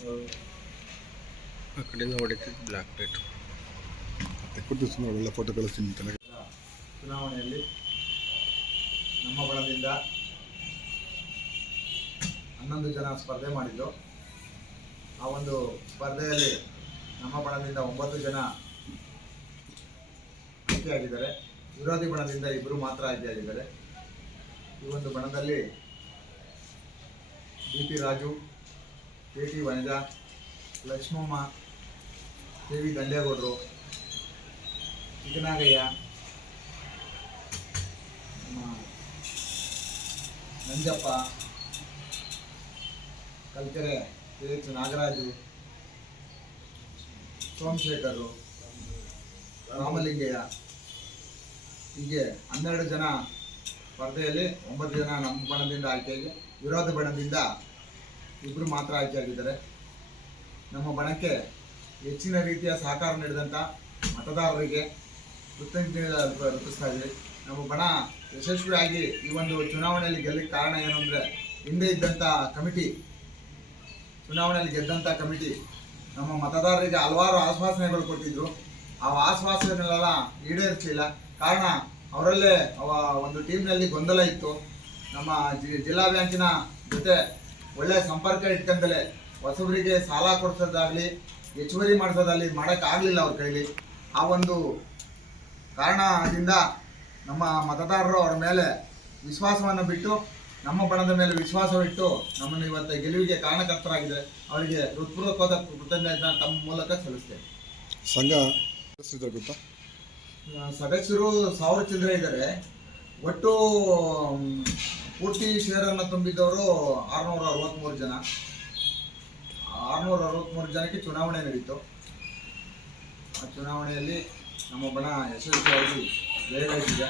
ಆ ಕಡೆಯಿಂದ ಹೊಡಿತಿದ್ದು black plate ತೆಕ್ಕೊಟ್ಟು ಸುಮ್ಮನೆ ಅವೆಲ್ಲ ಫೋಟೋ ಕಳಿಸ್ತೀನಿ ತನಕ. ಚುನಾವಣೆಯಲ್ಲಿ ನಮ್ಮ ಬಣದಿಂದ 11 ಜನ ಸ್ಪರ್ಧೆ ಮಾಡಿದ್ದು. ಆ ಒಂದು ಸ್ಪರ್ಧೆಯಲ್ಲಿ ನಮ್ಮ ಬಣದಿಂದ 9 ಜನ ಆಯ್ಕೆಯಾಗಿದ್ದಾರೆ. ವಿರೋಧಿ ಬಣದಿಂದ 2 ಮಾತ್ರ ಆಯ್ಕೆಯಾಗಿದ್ದಾರೆ. ಈ ಒಂದು ಬಣದಲ್ಲಿ B P. Raju, K T. Vanaja, Lakshmamma, K V. ದಂಡೇಗೌಡರು, ಚಿಕ್ಕನಾಗಯ್ಯ, ನಂಜಪ್ಪ, ಕಲ್ಕೆರೆ ಕೆ.ಎಚ್. ನಾಗರಾಜು, ಸೋಮಶೇಖರು, ರಾಮಲಿಂಗಯ್ಯ, ಹೀಗೆ 12 ಜನ ಸ್ಪರ್ಧೆಯಲ್ಲಿ 9 ಜನ ನಮ್ಮ ಬಣದಿಂದ ಆಯ್ಕೆಯಾಗಿ ವಿರೋಧ ಬಣದಿಂದ 2 ಮಾತ್ರ ಆಯ್ಕೆಯಾಗಿದ್ದಾರೆ. ನಮ್ಮ ಬಣಕ್ಕೆ ಹೆಚ್ಚಿನ ರೀತಿಯ ಸಹಕಾರ ನೀಡಿದಂಥ ಮತದಾರರಿಗೆ ಕೃತಜ್ಞತೆ ಅರ್ಪಿಸ್ತಾ ಇದ್ದೀವಿ. ನಮ್ಮ ಬಣ ಯಶಸ್ವಿಯಾಗಿ ಈ ಒಂದು ಚುನಾವಣೆಯಲ್ಲಿ ಗೆಲ್ಲಕ್ಕೆ ಕಾರಣ ಏನು ಅಂದರೆ, ಹಿಂದೆ ಇದ್ದಂಥ ಚುನಾವಣೆಯಲ್ಲಿ ಗೆದ್ದಂಥ ಕಮಿಟಿ ನಮ್ಮ ಮತದಾರರಿಗೆ ಹಲವಾರು ಆಶ್ವಾಸನೆಗಳು ಕೊಟ್ಟಿದ್ದರು. ಆ ಆಶ್ವಾಸನೆಗಳೆಲ್ಲ ಈಡೇರಿಸಲಿಲ್ಲ. ಕಾರಣ ಅವರಲ್ಲೇ ಒಂದು ಟೀಮ್ನಲ್ಲಿ ಗೊಂದಲ ಇತ್ತು. ನಮ್ಮ ಜಿಲ್ಲಾ ಬ್ಯಾಂಕಿನ ಜೊತೆ ಒಳ್ಳೆಯ ಸಂಪರ್ಕ ಇಟ್ಕೊಂಡಲೇ ಹೊಸಬರಿಗೆ ಸಾಲ ಕೊಡಿಸೋದಾಗಲಿ ಹೆಚ್ಚುವರಿ ಮಾಡಿಸೋದಾಗಲಿ ಮಾಡೋಕ್ಕಾಗಲಿಲ್ಲ ಅವ್ರ ಕೈಲಿ. ಆ ಒಂದು ಕಾರಣದಿಂದ ನಮ್ಮ ಮತದಾರರು ಅವರ ಮೇಲೆ ವಿಶ್ವಾಸವನ್ನು ಬಿಟ್ಟು ನಮ್ಮ ಬಣದ ಮೇಲೆ ವಿಶ್ವಾಸವಿಟ್ಟು ನಮ್ಮನ್ನು ಇವತ್ತು ಗೆಲುವಿಗೆ ಕಾರಣಕರ್ತರಾಗಿದ್ದಾರೆ. ಅವರಿಗೆ ಹೃತ್ಪೂರ್ವಕವಾದ ಕೃತಜ್ಞತೆ ತಮ್ಮ ಮೂಲಕ ಸಲ್ಲಿಸ್ತೇವೆ. ಸಂಘ ಗೊತ್ತಾ? ಸದಸ್ಯರು 1000 ಚಿಲ್ಲರೆ ಇದ್ದಾರೆ. ಒಟ್ಟು ಪೂರ್ತಿ ಶೇರನ್ನು ತುಂಬಿದ್ದವರು 663 ಜನ. 663 ಜನಕ್ಕೆ ಚುನಾವಣೆ ನಡೀತು. ಆ ಚುನಾವಣೆಯಲ್ಲಿ ನಮ್ಮ ಬಣ ಯಶಸ್ವಿಯಾಗಿ ಜಯಗಳಿಸಿದೆ.